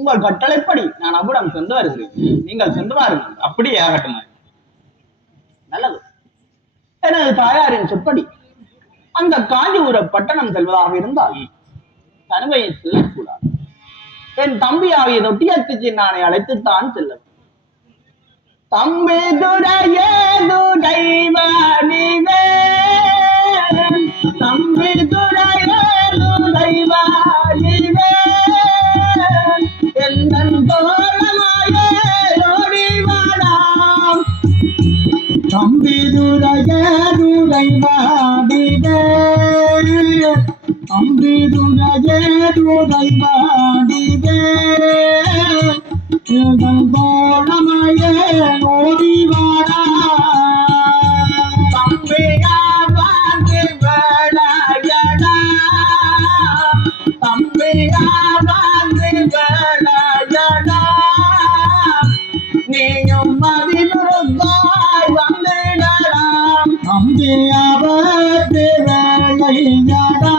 உங்கள் கட்டளைப்படி நான் அவ்விடம் சென்று வருகிறேன். நீங்கள் சென்று வாருங்கள். அப்படியே ஆகட்டும். நல்லது. எனது தாயாரின் சொற்படி அந்த காஞ்சிபுர பட்டணம் செல்வதாக இருந்தால் தனிமையை செல்லக்கூடாது. என் தம்பியாகிய தொட்டியத்துக்கு நானே அழைத்துத்தான் செல்ல. தம்பி துரையே துரைவானிவே, தம்பி துரையே துரைவானிவே, எந்தன் தோழமாயே ஓடிவாராம். தம்பி துரையே துரைவானிவே, தம்பி துரையே துரைவானிவே, எந்தன் தோழமாயே ஓடிவாராம். தம்பியா வந்து வேளையடா, தம்பியா வந்து வேளையடா, நீயும் மதிமுருகாய் வந்திடலாம். தம்பியா வந்து வேளையடா,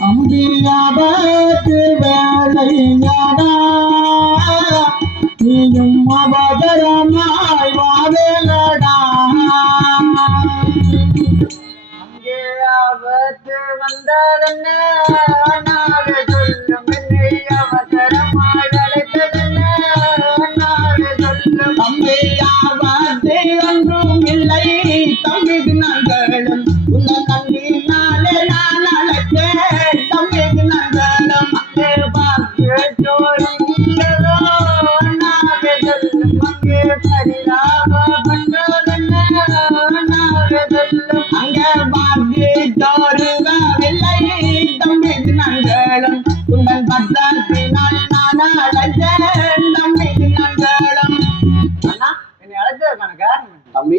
தம்பியா வந்து வேளையடா, நீயும் அவதரமாய் வாழலடா. அங்கே ஆபத்து வந்ததென்ன, நாடு சொல்லும் என்னை அவசரமாய் அழைத்ததென்ன, நாடு சொல்லும். தம்பி ஆபத்து ஒன்றும் இல்லை, தம்பிக்கு நாங்களும் உள்ள கண்ணினாலே நான் அழைத்தேன். தம்பிக்கு நாங்களும் அங்கே பார்த்து சோறு இல்லதோ, நாடு சொல்லும் அங்கே பரிதாபப்பட்டதென்ன, நாடு சொல்லும் அங்கே பார்த்து சோறுகவில்லை. தம்பிக்கு நாங்களும் உங்கள் பட்டத்தினால் நான் அழைத்தேன். தம்பிக்கு நாங்களும். அண்ணா, என்னை அழைத்ததற்கான காரணம் தம்பி,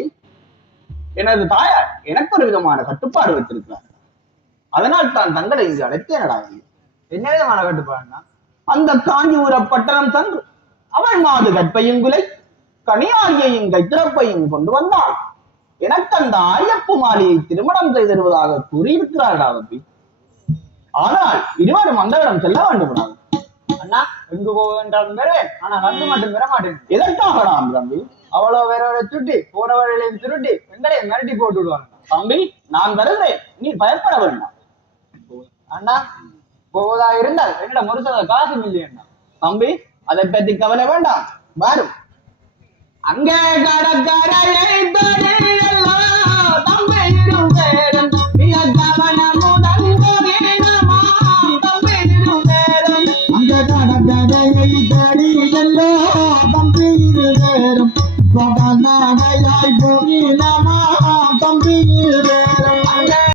எனது தாயார் எனக்கு ஒரு விதமான கட்டுப்பாடு வைத்திருக்கிறார். அதனால் தான் தங்களை இங்கு அழைத்தேனடா. என்ன விதமான கட்டுப்பாடுனா, அந்த காஞ்சிபுர பட்டணம் சென்று அவள் மாது கற்பையும் குலை கனியாகியையும் கைத்திறப்பையும் கொண்டு வந்தாள். எனக்கு அந்த ஐயப்பு மாலியை திருமணம் செய்திருவதாக கூறியிருக்கிறார்களா தம்பி. ஆனால் இருவரும் அந்த இடம் செல்ல வேண்டும். அண்ணா, எங்கு போக வேண்டாம் பெறேன், ஆனா வந்து மட்டும் பெற மாட்டேன். எதற்காகலாம் தம்பி? அவ்வளோ வேற சுட்டி போற வழியிலையும் திருட்டி எங்களையும் மிரட்டி போட்டு விடுவாங்க. தம்பி, நான் வருகிறேன், நீ பயப்பட வேண்டாம். அண்ணா, போவதா இருந்தால் என்னிடம் ஒரு சில காசு இல்லையா தம்பி, அதை பற்றி கவலை வேண்டாம், வரும். அங்கே கடற்கரையை தம்பி இருவேரும் மிக கவனமுடன் தம்பி இருவேரும். அங்கே கடற்கரையை தம்பி இருவேறும் பகநாடையாய் போகினமா